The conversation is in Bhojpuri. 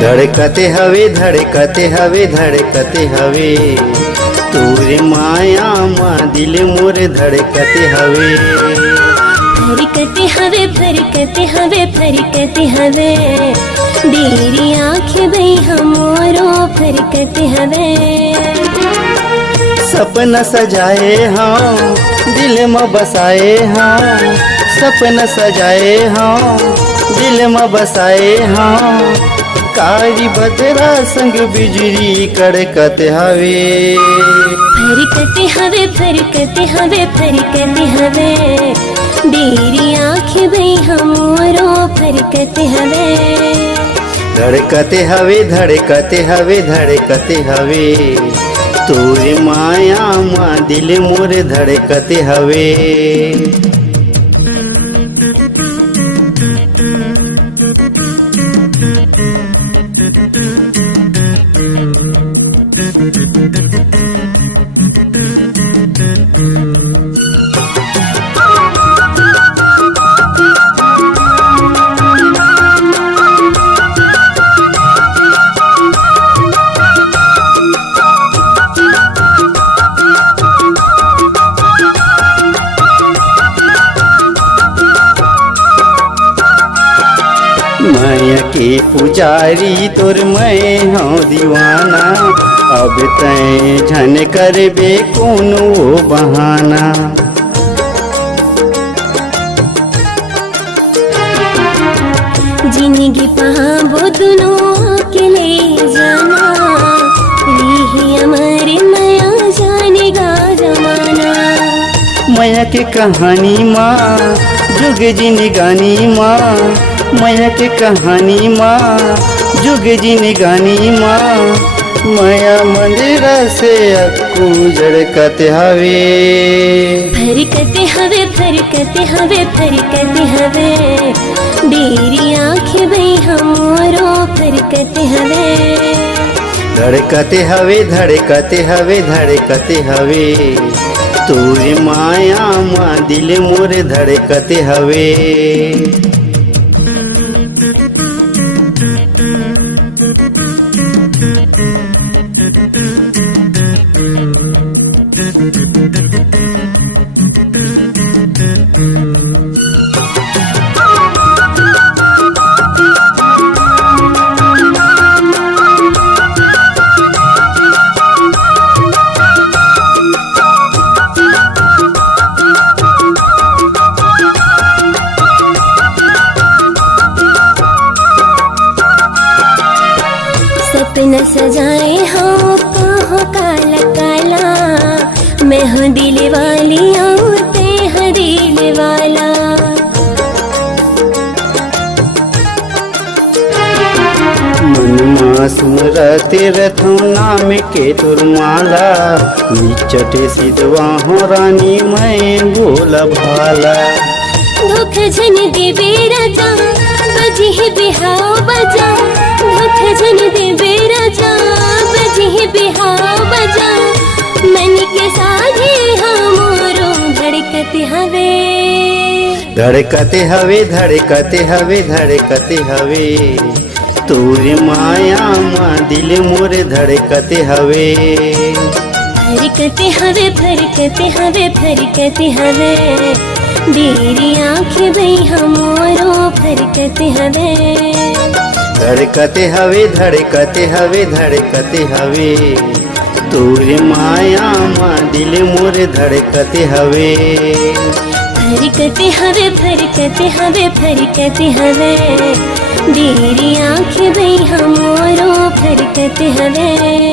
धड़कते हवे धड़कते हवे धड़कते हवे तोरे माया माँ दिल मोर धड़कते हवे। फरकते हवे फरकते हवे फरकते हवे डेरी आँखें बई हमोरो फरकते हवे। सपना सजाए हाँ दिल में बसाए हाँ, सपना सजाए हाँ दिल में बसाए हाँ, कारी बदरा संग बिजली कड़कते हवे। फरकते हवे फरकते हवे फरकते हवे डेरी आँखें बई हमोरो फरकते हवे। धड़कते हवे धड़कते हवे धड़कते हवे तोरे माया माँ दिल मोर धड़कते हवे। माया के पुजारी तोर मैं हूँ दीवाना, अब तय झन करबे कोनो बहाना। जिंदगी पाबो दोनों के ले जाना, यही हमारे नया जानेगा जमाना। माया के कहानी माँ जुग जिंदगानी माँ, माया के कहानी माँ जुग जिंदगानी माँ, माया मंदिर से अक्कू जड़कते हवे। फरकते हवे फरकते हवे फरकते हवे डेरी आँखें बई हमोरो फरकते हवे। धड़कते हवे धड़कते हवे धड़कते हवे तोरे माया माँ दिल मोर धड़कते हवे। सपना सजाए हाँ कहो काला काला, मैं हूँ दिल वाली और ते है दिल वाला। मन मासूम रहते रथों नाम के तुरमाला, निचटे सिद्धवा हो रानी मैं बोला भाला। धोखा जन दे बेराजा बजी है बिहाव बजा, धोखा जन दे बेराजा बजी है बिहाव बजा। मन के साधे हमोरो धड़कते हवे। धड़कते हवे धड़कते हवे धड़कते हवे तोरे माया माँ दिल मोर धड़कते हवे। फरकते हवे फरकते हवे फरकते हवे डेरी आँखें बई हमोरो फरकते हवे। धड़कते हवे धड़कते हवे धड़कते हवे तोरे माया माँ दिल मोर धड़कते हवे। फरकते हवे फरकते हवे फरकते हवे डेरी आँखें बई हमोरो फरकते हवे।